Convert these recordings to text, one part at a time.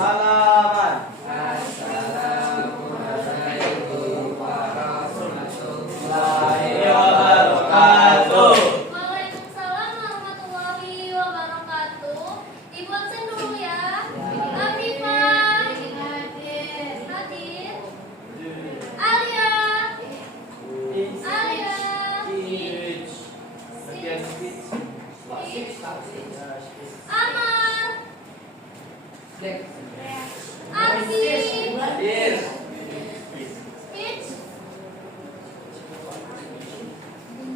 Salaman. Assalamualaikum warahmatullahi Wabarakatuh. Waalaikumsalam warahmatullahi wabarakatuh. Ibu absen dulu ya. Afifah. Hadir. Alia. Amar. Arfi. Hitch.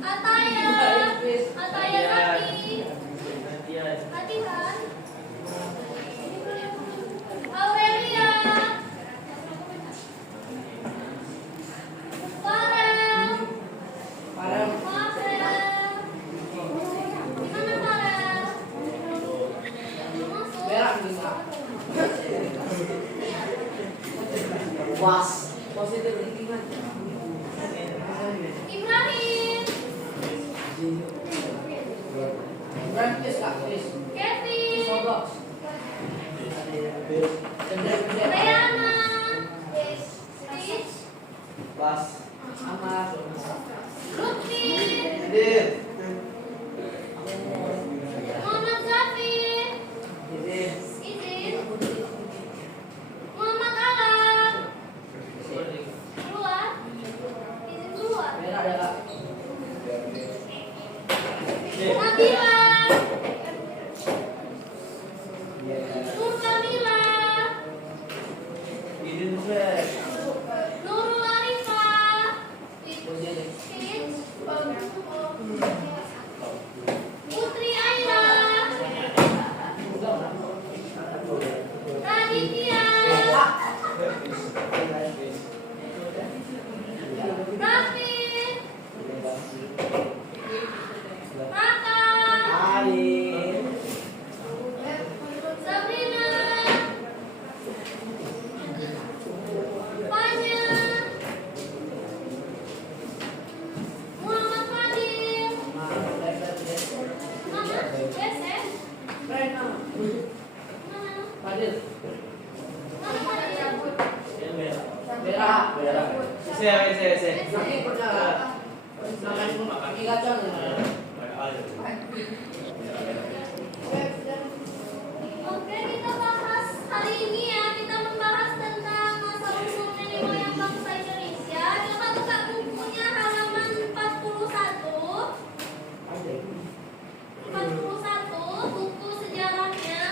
Ataya. Ataya Hati. Hatihan. Aurelia. Farel. Farel. Mana Farel? Was positif lingkungan. Ibrahim. Kevin. Rayana. Rich. Bas. Lutfi. Hadir. Muhammad Zafir. Hadir. Izin. Muhammad Alam. Keluar. Izin keluar. Nabila. Nur Kamila. Izin fresh. Nurul Arifah. Putri Aira. Raditya. Raffi. Raka. Alif. Sabrina. Fanya. Muhammad Fadil. Mama, Yesef. Mana? Mana Fadil? Oke, kita bahas hari ini ya. Kita membahas tentang asal-usul nenek moyang bangsa Indonesia. Coba buka bukunya halaman 41. 41, buku sejarahnya.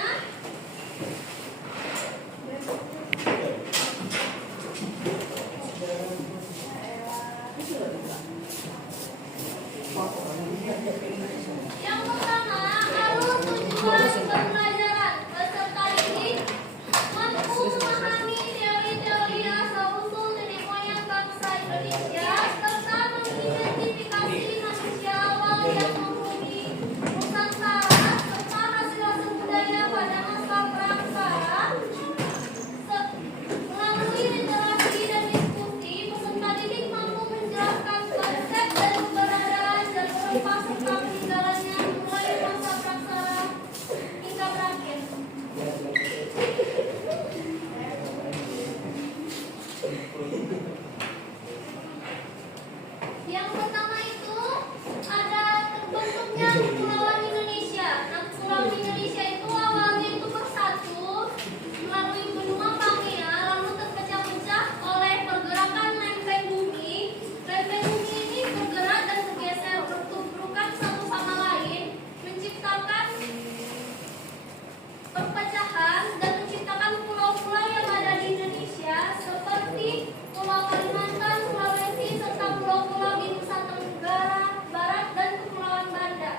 Yang pertama, alur tujuan pembelajaran. Peserta didik mampu memahami teori-teori asal-usul nenek moyang bangsa Indonesia serta mengidentifikasi manusia awal yang menghuni Nusantara serta hasil-hasil budaya pada masa praksara. Melalui literasi dan diskusi, peserta didik mampu menjelaskan konsep dan keberadaan jalur rempah serta peninggalannya mulai masa praksara hingga berakhir. Yang pertama itu ada terbentuknya Kepulauan Indonesia. Nah, Kepulauan Indonesia itu awalnya itu bersatu melalui benua Pangea, lalu terpecah-pecah oleh pergerakan lempeng bumi. Lempeng bumi ini bergerak dan bergeser bertubrukan satu sama lain, menciptakan perpecahan dan menciptakan pulau-pulau yang ada di Indonesia seperti Pulau Kalimantan, Sulawesi, serta pulau-pulau di Nusa Tenggara Barat dan Kepulauan Banda.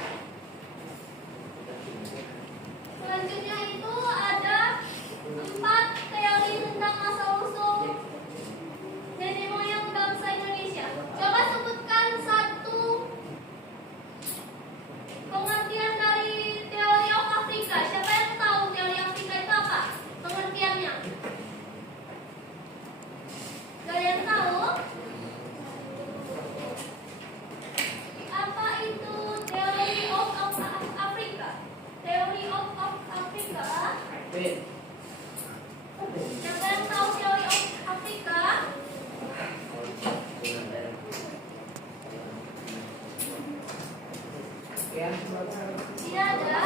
Ya. Tidak ada.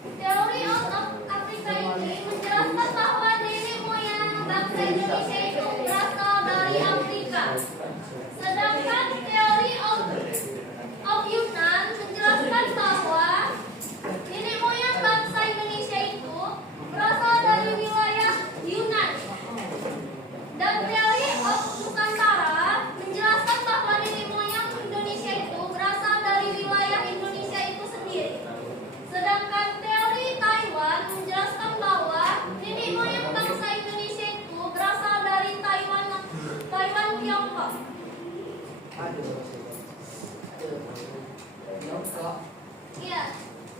Teori of Afrika ini menjelaskan bahwa nenek moyang bangsa Indonesia itu berasal dari Afrika. Sedangkan teori of Yunan menjelaskan bahwa nenek moyang bangsa Indonesia itu berasal dari wilayah Yunan. Dan teori of Nusantara menjelaskan bahwa nenek moyang Indonesia itu berasal dari wilayah Indonesia itu sendiri. Sedangkan teori Taiwan menjelaskan bahwa nenek moyang bangsa Indonesia itu berasal dari Taiwan Tiongkok. Tiongkok. Iya,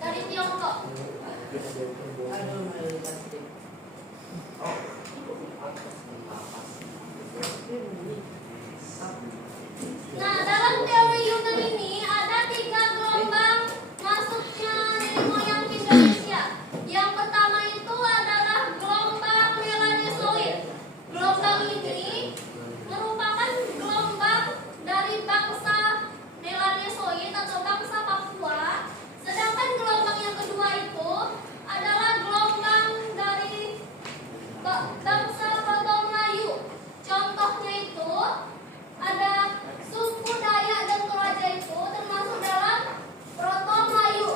dari Tiongkok. Nah, dalam teori Yunan ini ada 3 gelombang masuknya nenek moyang Indonesia. Yang pertama itu adalah gelombang Melanesoid. Gelombang ini merupakan gelombang dari bangsa Melanesoid atau bangsa Papua. Sedangkan gelombang yang kedua itu adalah gelombang dari bangsa Proto Melayu. Contohnya itu ada suku Dayak dan Toraja itu termasuk dalam Proto Melayu.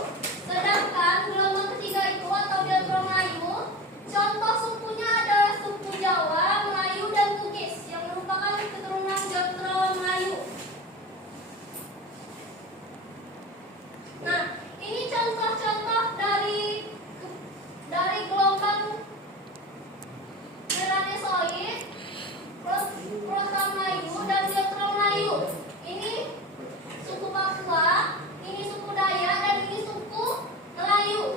Sedangkan gelombang ketiga itu atau Dendro Melayu, contoh sukunya adalah suku Jawa, Melayu, dan Bugis yang merupakan keturunan Dendro Melayu. Nah, ini contoh-contoh dari gelombang Melanesoid, Proto Melayu, dan Dendro Melayu. Ini suku Papua, ini suku Dayak, dan ini suku Melayu.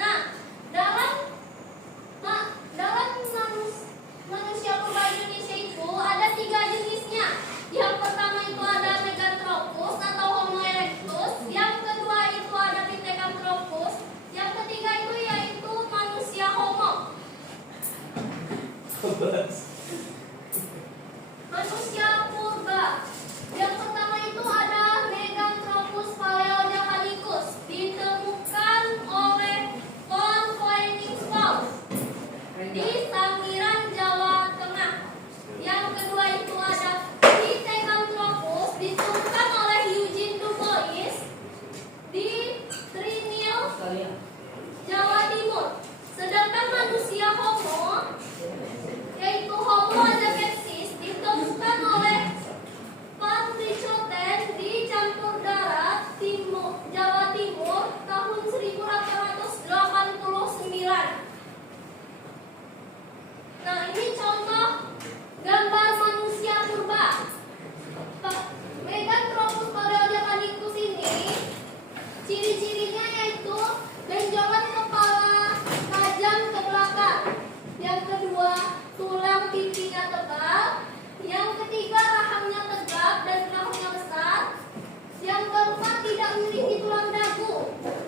Nah, dalam manusia purba Indonesia itu ada 3 jenisnya. Yang pertama itu ada Meganthropus atau Homo erectus, yang kedua itu ada Pithecanthropus, yang ketiga itu yaitu manusia Homo. Manusia purba. Yang pertama itu ada Meganthropus paleojapanicus, ditemukan oleh Von Koenigswald di Sangiran, Jawa Tengah. Yang kedua itu ada Pithecanthropus, ditemukan oleh Eugene Du Bois di Trinil, Jawa Timur. Sedangkan manusia Homo, yaitu Homo adakensis, ditemukan oleh Van Richoten di Campur Darat, Jawa Timur tahun 1889. Nah, ini contoh gambar manusia purba. Meganthropus paleojapanicus ini ciri-cirinya yaitu benjolan kepala tajam ke belakang. Yang kedua, tulang pipinya tebal. Yang ketiga, rahangnya tegap dan rahangnya besar. Yang keempat, tidak memiliki tulang dagu.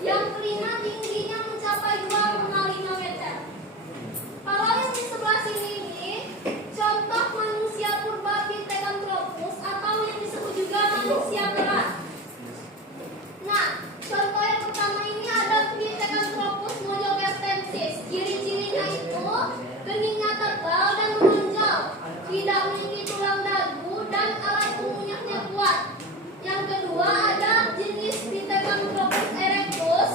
Yang kelima, tingginya mencapai 2,5 meter. Kalau yang di sebelah sini ini contoh manusia purba Pithecanthropus atau yang disebut juga manusia merah. Nah, contoh yang pertama ini ada Pithecanthropus mojokertensis. Ciri-cirinya itu keningnya tebal dan menonjol, tidak memiliki tulang dagu dan alat pengunyahnya kuat. Yang kedua ada jenis Pithecanthropus erectus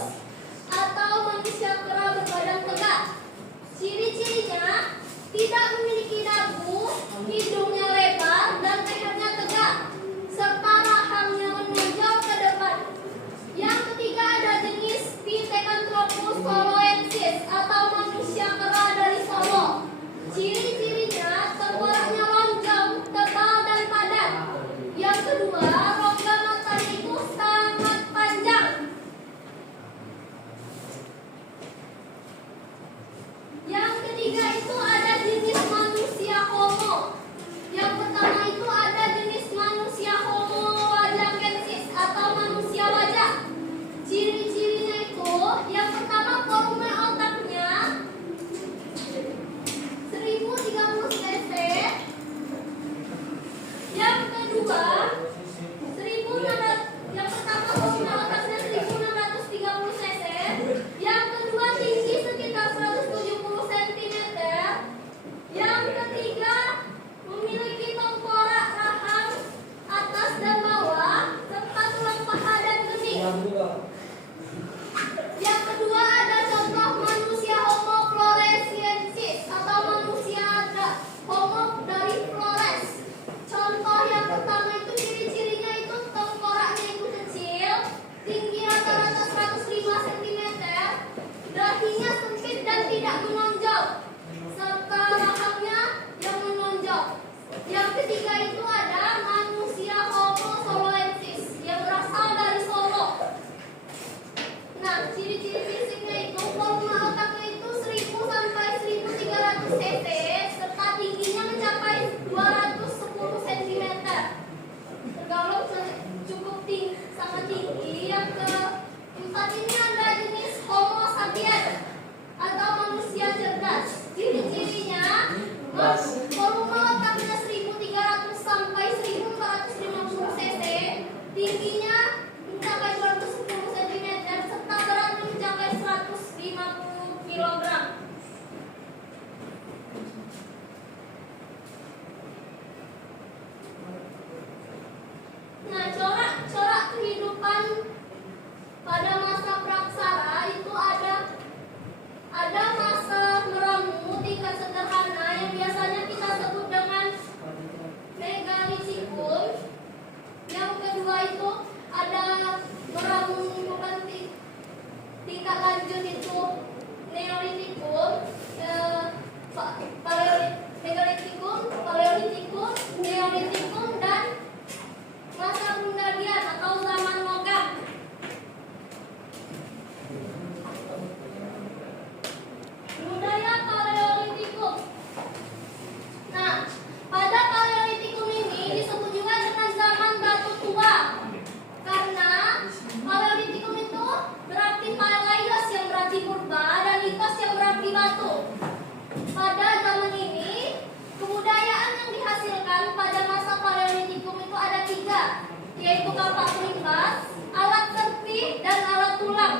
kapak pelimpas, alat serpi, dan alat tulang.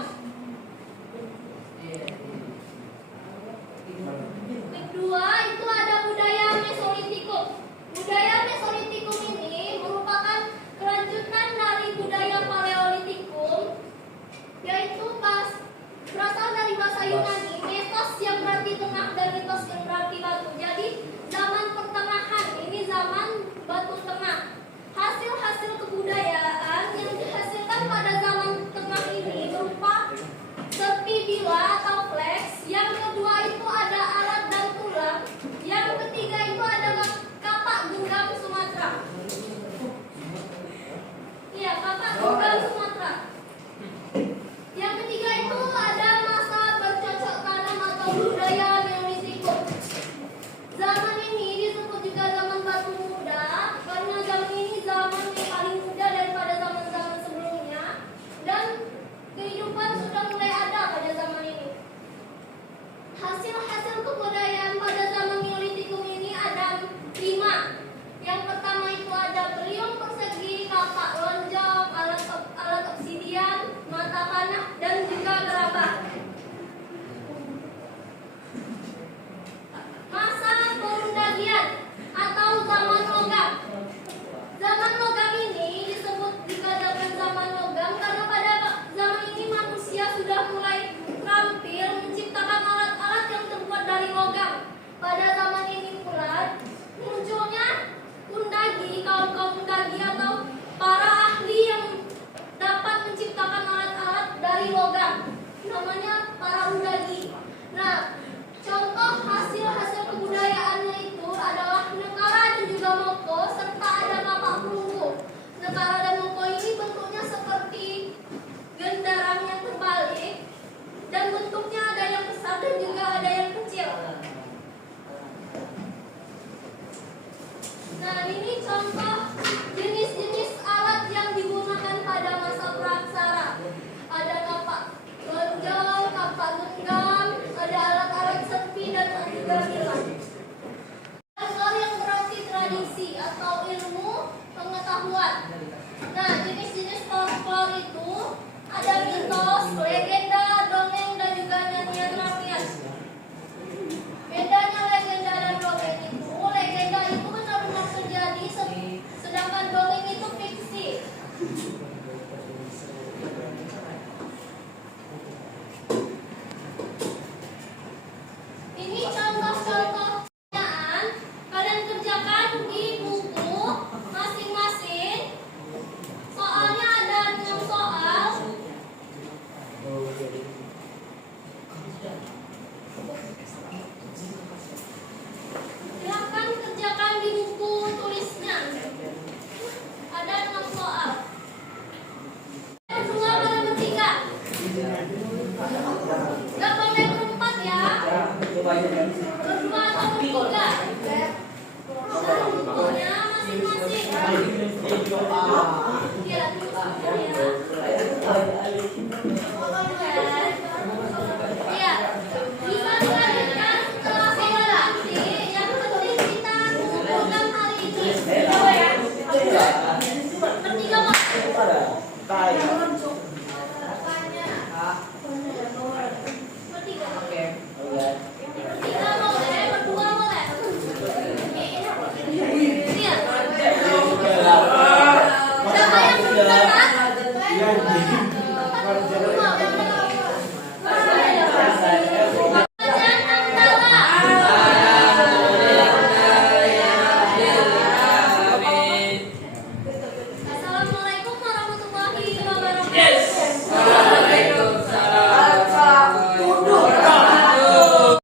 Kedua, itu ada budaya Mesolitikum. Budaya Mesolitikum ini merupakan kelanjutan dari budaya Paleolitikum, yaitu berasal dari bahasa Yunani, mesos yang berarti tengah dan litos yang berarti batu. Jadi zaman pertengahan, ini zaman batu tengah. Hasil-hasil kebudayaan yang dihasilkan pada zaman tengah ini berupa serpi bila atau flex. Yang kedua itu ada alat dan tulang. Yang ketiga itu adalah kapak genggam Sumatera. Iya, kapak genggam Sumatera. Yang ketiga itu ada masa bercocok tanam atau budaya Neolitikum. Zaman ini disebut juga zaman batu muda karena zaman ini zaman yang paling muda daripada zaman-zaman sebelumnya, dan kehidupan sudah mulai ada pada zaman ini. Hasil-hasil kebudayaan pada zaman Neolitikum ini ada 5. Yang pertama itu ada beliung persegi, kapak lonjong, alat obsidian, mata panah, dan juga gerabah. Masa Perundagian atau zaman logam. Zaman logam ini disebut dikatakan zaman logam karena pada zaman ini manusia sudah mulai terampil menciptakan alat-alat yang terbuat dari logam. Pada zaman ini pula munculnya undagi, kaum-kaum undagi atau para ahli yang dapat menciptakan alat-alat dari logam, namanya para undagi. Nah, contoh hasil-hasil kebudayaannya itu adalah nekara dan juga moko, serta ada kapak perunggu. Nekara dan moko ini bentuknya seperti gendarang yang terbalik, dan bentuknya ada yang besar dan juga ada yang kecil. Nah, ini contoh jenis-jenis alat yang digunakan pada masa praksara. Ada kapak lonjong, kapak genggam, ada alat-alat serpi, dan juga bilah. Folklor yang berarti tradisi atau ilmu pengetahuan. Nah, jenis-jenis folklor itu ada mitos, legenda, dongeng, dan juga nyanyian rakyat. Bedanya legenda dan dongeng itu, legenda itu benar-benar terjadi, sedangkan dongeng itu fiksi. Ini contoh-contoh pertanyaan kalian kerjakan di buku masing-masing. Soalnya ada 6 soal. Silakan kerjakan di buku tulisnya. Ada 6 soal. Berdua pada bertiga. Gak boleh berempat ya. Berdua atau bertiga. Bukunya masing-masing. Ya, tulisnya ya.